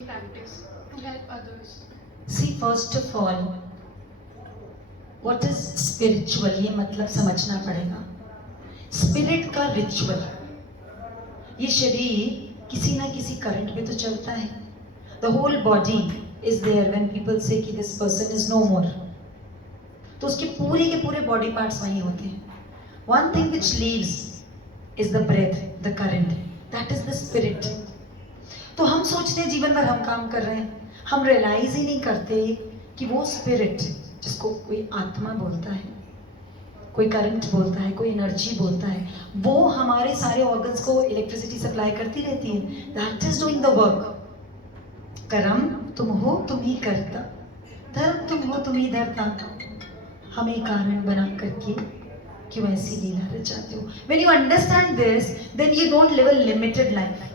practice to help others? See, first of all, what is spiritual? ये मतलब समझना पड़ेगा. स्पिरिट का रिचुअल, ये शरीर किसी ना किसी करंट पे तो चलता है. The whole body is there when people say कि this person is no more, तो उसके पूरे के पूरे बॉडी पार्ट्स वहीं होते हैं. One thing which leaves is the breath, the current, that is the spirit. तो हम सोचते हैं जीवन भर हम काम कर रहे हैं, हम रियलाइज ही नहीं करते कि वो स्पिरिट, जिसको कोई आत्मा बोलता है, कोई करंट बोलता है, कोई एनर्जी बोलता है, वो हमारे सारे ऑर्गन्स को इलेक्ट्रिसिटी सप्लाई करती रहती है. That is doing the work. कर्म तुम हो तुम ही करता, धर्म तुम हो तुम ही धरता, हमें कारण बना करके क्यों ऐसी लीला रचाते हो. When you understand this, then you don't live a limited life.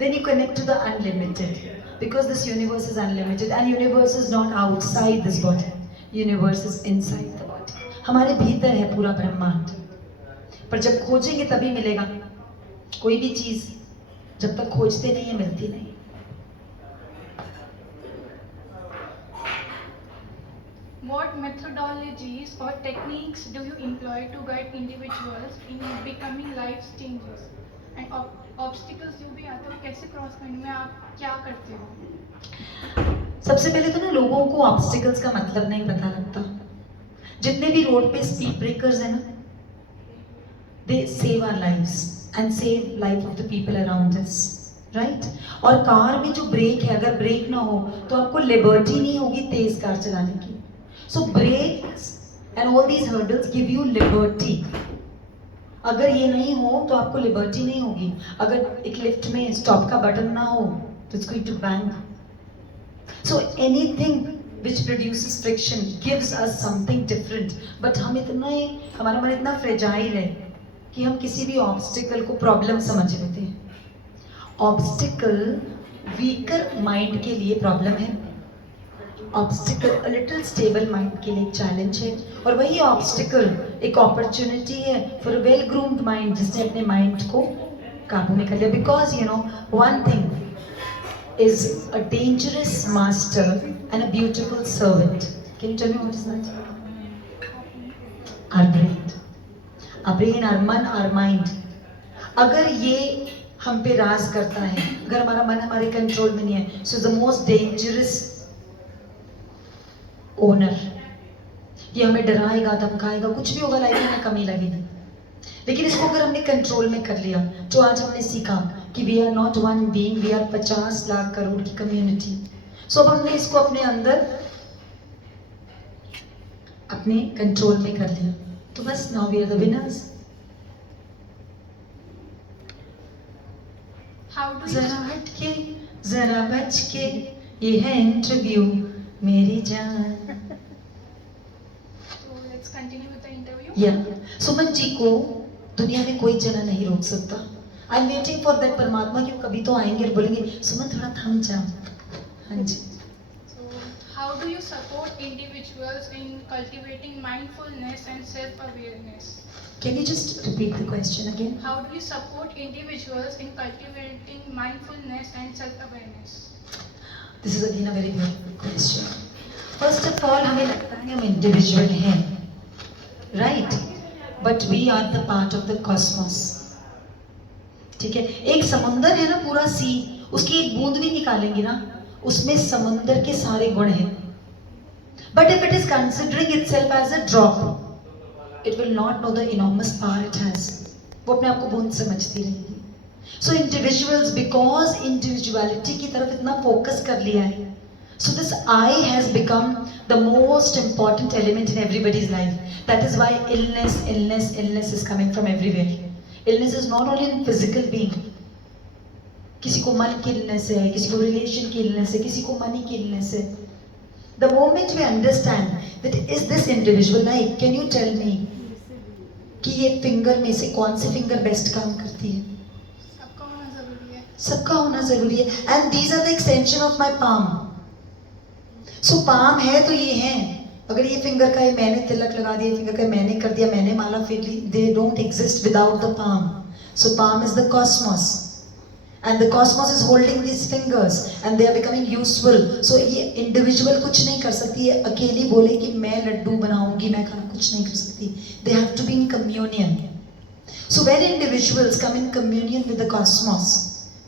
Then you connect to the unlimited, because this universe is unlimited and universe is not outside this body. Universe is inside the body. हमारे भीतर है पूरा ब्रह्मांड. पर जब खोजेंगे तभी मिलेगा. कोई भी चीज जब तक खोजते नहीं है मिलती नहीं. What methodologies or techniques do you employ to guide individuals in becoming life changes? And obstacles जो भी आते हैं कैसे क्रॉस करने में आप क्या करते हो? सबसे पहले तो ना लोगों को ऑब्स्टिकल्स का मतलब नहीं पता लगता. जितने भी रोड पे स्पीड ब्रेकर्स हैं ना, they save our lives and save life of the people around us, right. और कार में जो ब्रेक है, अगर ब्रेक ना हो तो आपको लिबर्टी नहीं होगी तेज कार चलाने की. So brakes and all these hurdles give you liberty. अगर ये नहीं हो तो आपको लिबर्टी नहीं होगी. अगर एक लिफ्ट में स्टॉप का बटन ना हो तो it's going to bang. So anything which produces friction gives us something different. but हम इतना ही, हमारा मन इतना फ्रेजाइल है कि हम किसी भी ऑब्स्टिकल को प्रॉब्लम समझ लेते हैं. ऑब्स्टिकल वीकर माइंड के लिए प्रॉब्लम है. Obstacle a little stable mind के लिए एक चैलेंज है. और वही ऑब्स्टिकल एक अपॉर्चुनिटी है for a well groomed mind, जिसने अपने माइंड को काबू में कर लिया. Because you know one thing is a dangerous master and a beautiful servant. Can you tell me what is that? Our brain, our मन, our mind. अगर ये हम पे राज करता है, अगर हमारा मन हमारे कंट्रोल में नहीं है, so the most dangerous owner. ये हमें डराएगा, धमकाएगा, कुछ भी होगा, लाइफ में कमी लगेगी. लेकिन इसको अगर हमने कंट्रोल में कर लिया, तो आज हमने सीखा कि we are not one being, we are 50 lakh crore की कम्युनिटी. सो अब हमने इसको अपने अंदर अपने कंट्रोल में कर लिया, तो बस now we are the winners. जरा हट के जरा बच के, ये है इंटरव्यू मेरी जान. So let's continue with the interview. या सुमन जी को दुनिया में कोई जना नहीं रोक सकता. I am waiting for that परमात्मा कि वो कभी तो आएंगे और बोलेंगे सुमन थोड़ा थम जाओ. हाँ जी. So how do you support individuals in cultivating mindfulness and self-awareness? Can you just repeat the question again? How do you support individuals in cultivating mindfulness and self-awareness? This is again a very beautiful question. First of all, हमें लगता है हम individual हैं, right, but we are the part of the cosmos. ठीक है, एक समुंदर है ना पूरा सी, उसकी एक बूंद भी निकालेंगे ना, उसमें समुंदर के सारे गुण हैं. But if it is considering itself as a drop, it will not know the enormous power it has. वो अपने आप को बूंद समझती रहेगी. सो इंडिविजुअल्स, बिकॉज इंडिविजुअलिटी की तरफ इतना फोकस कर लिया है, so this I has become the most important element in everybody's life. That is why illness is coming from everywhere. Illness is not only in physical being. किसी को मन की illness है, किसी को relation की illness है, किसी को money की illness है. The moment we understand that is this individual life, can you tell me कि ये finger में से कौन सी finger best काम करती है? सबका होना जरूरी है. सबका होना जरूरी है. And these are the extension of my palm. So palm है तो ये है. अगर ये फिंगर का है मैंने तिलक लगा दिया, फिंगर का मैंने कर दिया, मैंने माला फेर ली, they don't exist without the palm. So palm is the cosmos and the cosmos is holding these fingers and they are becoming useful. So ये individual कुछ नहीं कर सकती है, अकेली बोले कि मैं लड्डू बनाऊंगी, मैं खाना, कुछ नहीं कर सकती. They have to be in communion. So when individuals come in communion with the cosmos,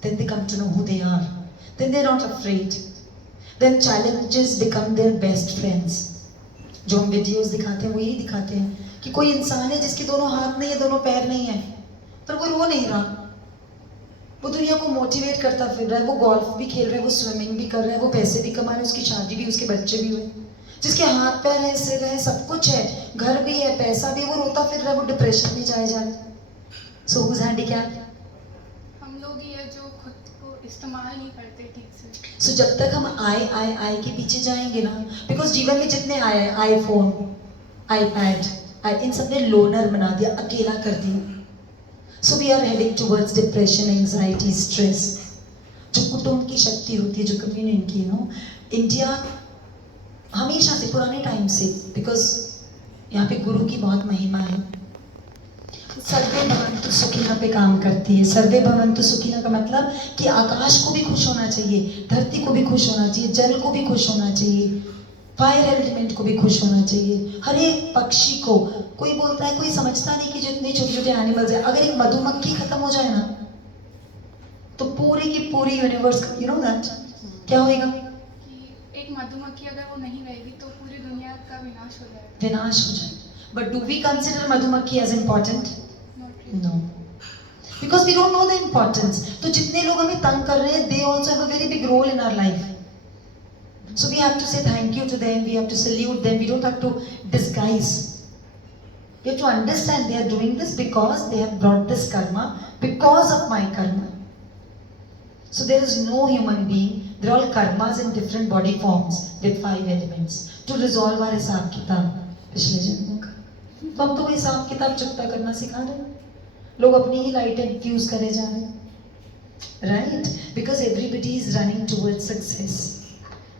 then they come to know who they are. Then they're not afraid. Then challenges become their best friends. जो हम videos दिखाते हैं वो यही दिखाते हैं कि कोई इंसान है जिसके दोनों हाथ नहीं है, दोनों पैर नहीं है, पर वो रो नहीं रहा. वो दुनिया को मोटिवेट करता फिर रहा है, वो गोल्फ भी खेल रहा है, वो स्विमिंग भी कर रहा है, वो पैसे भी कमा रहा है, उसकी शादी भी, उसके बच्चे भी हुए. जिसके हाथ पैर है, सिर है, सब कुछ है, घर भी है, पैसा भी, वो रोता फिर रहा है, वो डिप्रेशन में जाए जा रहा है. So who is handicapped? हम लोग ही है जो खुद को इस्तेमाल नहीं करते ठीक से. सो जब तक हम आई के पीछे जाएंगे ना, बिकॉज जीवन में जितने आए, आईफोन, आईपैड, इन सब ने लोनर बना दिया, अकेला कर दिया. So we are heading towards depression, anxiety, stress. जो कुटुंब की शक्ति होती है, जो कम्युनिटी, इंडिया हमेशा से, पुराने टाइम से, बिकॉज यहाँ पे गुरु की बहुत महिमा है. सर्वे भवन्तु सुखिनः पे काम करती है. सर्वे भवन्तु सुखिनः का मतलब कि आकाश को भी खुश होना चाहिए, धरती को भी खुश होना चाहिए, जल को भी खुश होना चाहिए, फायर एलिमेंट को भी खुश होना चाहिए, हर एक पक्षी को. कोई बोलता है, कोई समझता नहीं कि जितने छोटे छोटे एनिमल्स है, अगर एक मधुमक्खी खत्म हो जाए ना, तो पूरी की पूरी यूनिवर्स, यू नो दैट, क्या होएगा? कि एक मधुमक्खी अगर वो नहीं रहेगी तो पूरी दुनिया का विनाश हो जाएगा. विनाश हो जाए. बट डू वी कंसिडर मधुमक्खी as important? No, because we don't know the importance. तो जितने लोग हमें तंग कर रहे हैं, they also have a very big role in our life. So we have to say thank you to them. We have to salute them. We don't have to disguise. We have to understand they are doing this because they have brought this karma, because of my karma. So there is no human being. They're all karmas in different body forms with 5 elements to resolve our हिसाब किताब पिछले जन्मों का. तो हम तो कोई हिसाब किताब चुकता करना सिखा रहे हैं. लोग अपनी ही लाइटें फ्यूज करे जा रहे हैं, right? Because everybody is running towards success.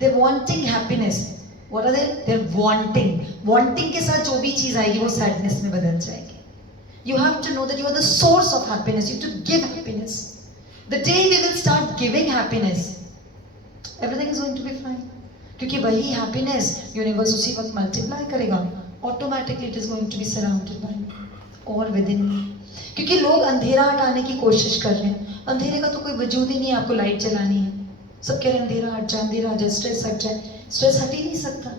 They are wanting happiness. What are they are wanting के साथ जो भी चीज आएगी वो सैडनेस में बदल जाएगी. You have to know that you are the source of happiness. You have to give happiness. The day we will start giving happiness, everything is going to be fine. क्योंकि वही हैप्पीनेस यूनिवर्स उसी वक्त multiply करेगा. Automatically it is going to be surrounded by और within. क्योंकि लोग अंधेरा हटाने की कोशिश कर रहे हैं. अंधेरे का तो कोई वजूद ही नहीं है. आपको लाइट जलानी है, सब कह रहे हैं अंधेरा हट जाए, अंधेरा हट जाए, स्ट्रेस हट जाए. स्ट्रेस हट ही नहीं सकता.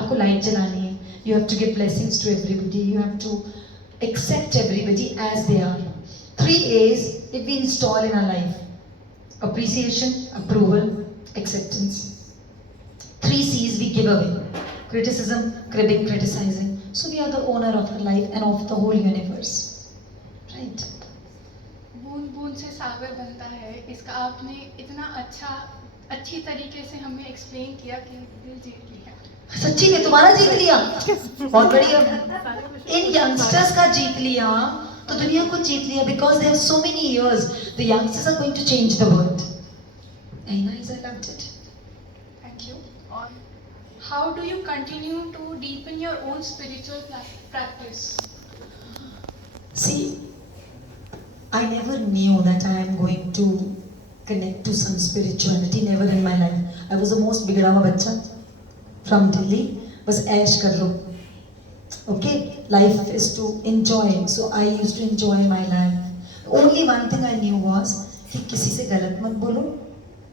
आपको लाइट जलानी है. You have to give blessings to everybody. You have to accept everybody as they are. 3 A's if we install in our life: appreciation, approval, acceptance. 3 C's we give away: criticism, cribbing, criticizing. So we are the owner of our life and of the whole universe. Right. बूंद बूंद से सागर बनता है. इसका आपने इतना अच्छी तरीके से हमें एक्सप्लेन किया कि दिल जीत लिया. सच्ची में तुम्हारा जीत लिया, बहुत बढ़िया. इन यंगस्टर्स का जीत लिया तो दुनिया को जीत लिया. Because they have so many years. The youngsters are going to change the world. Very nice, I loved it. Thank you. How do you continue to deepen your own spiritual practice? See, I never knew that I am going to connect to some spirituality. Never in my life. I was the most bigड़ा हुआ बच्चा from Delhi. बस ऐश कर लो. Okay, life is to enjoy. So I used to enjoy my life. Only one thing I knew was कि किसी से गलत मत बोलो,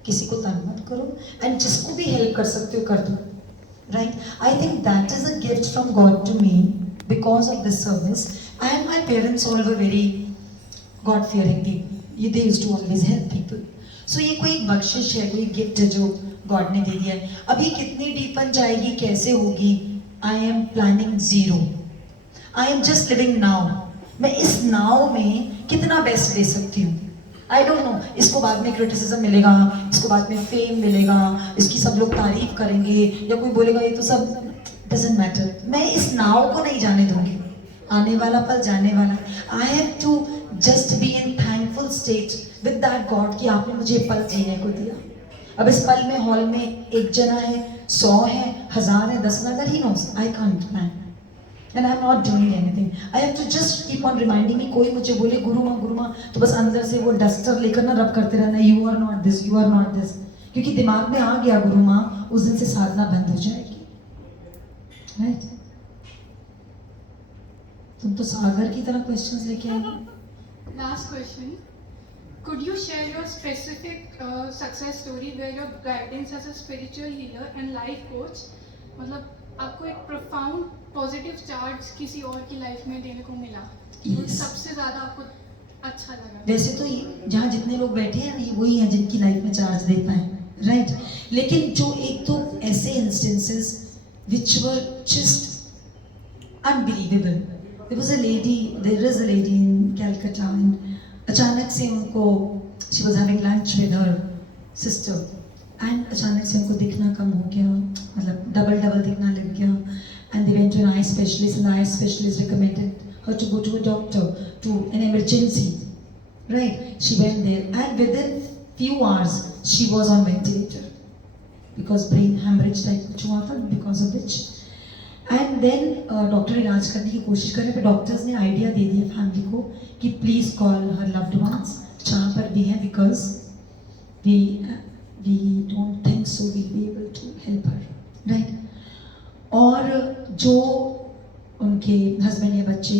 किसी को तंग मत करो, and जिसको भी help कर सकते हो कर दो. Right? I think that is a gift from God to me because of this service. And my parents all were very God-fearing people. They used to always help people. So ये कोई बख्शिश है, कोई गिफ्ट है जो God ने दे दिया है. अब ये कितनी डीपन जाएगी, कैसे होगी, I am planning zero. I am just living now. मैं इस नाउ में कितना बेस्ट दे सकती हूँ. I don't know. इसको बाद में क्रिटिसिज्म मिलेगा, इसको बाद में फेम मिलेगा, इसकी सब लोग तारीफ करेंगे या कोई बोलेगा ये तो सब डजंट मैटर. मैं इस नाउ को नहीं जाने दूंगी. आने वाला पल जाने वाला. I have to just be in thankful state with that God कि आपने मुझे पल जीने को दिया. अब इस पल में हॉल में 1 जना है, 100 है, 1000 है, 10,000, he knows. I can't plan. and I'm not doing anything. I have to just keep on reminding me. कोई मुझे बोले गुरु माँ, तो बस अंदर से वो डस्टर लेकर ना रब करते रहना, you are not this, you are not this, क्योंकि दिमाग में आ गया गुरु माँ, उस दिन से साधना बंद हो जाएगी, right? तुम तो सागर की तरह क्वेश्चंस लेके आई। Last question. Could you share your specific success story where your guidance as a spiritual healer and life coach, मतलब आपको एक profound positive charge किसी और की life में देने को मिला, वो Yes. सबसे ज़्यादा आपको अच्छा लगा? वैसे तो जहाँ जितने लोग बैठे हैं ये वही हैं जिनकी लाइफ में चार्ज दे पाए, राइट? लेकिन जो एक तो ऐसे instances which were just unbelievable. There was a lady, there is a lady in Calcutta, and अचानक से उनको she was having lunch with her sister, and अचानक से उनको दिखना कम हो गया, मतलब डबल दिखना लग गया, and they went to an eye specialist, and the eye specialist recommended her to go to a doctor, to an emergency, right? She went there, and within few hours she was on ventilator because brain hemorrhage type कुछ हुआ था, because of which, and then doctor इलाज करने की कोशिश कर रहे, पर डॉक्टर्स ने आइडिया दे दिया फैमिली को कि please call her loved ones जहाँ पर भी हैं, because we don't think so we be able to help her, right? और जो उनके हस्बैंड या बच्चे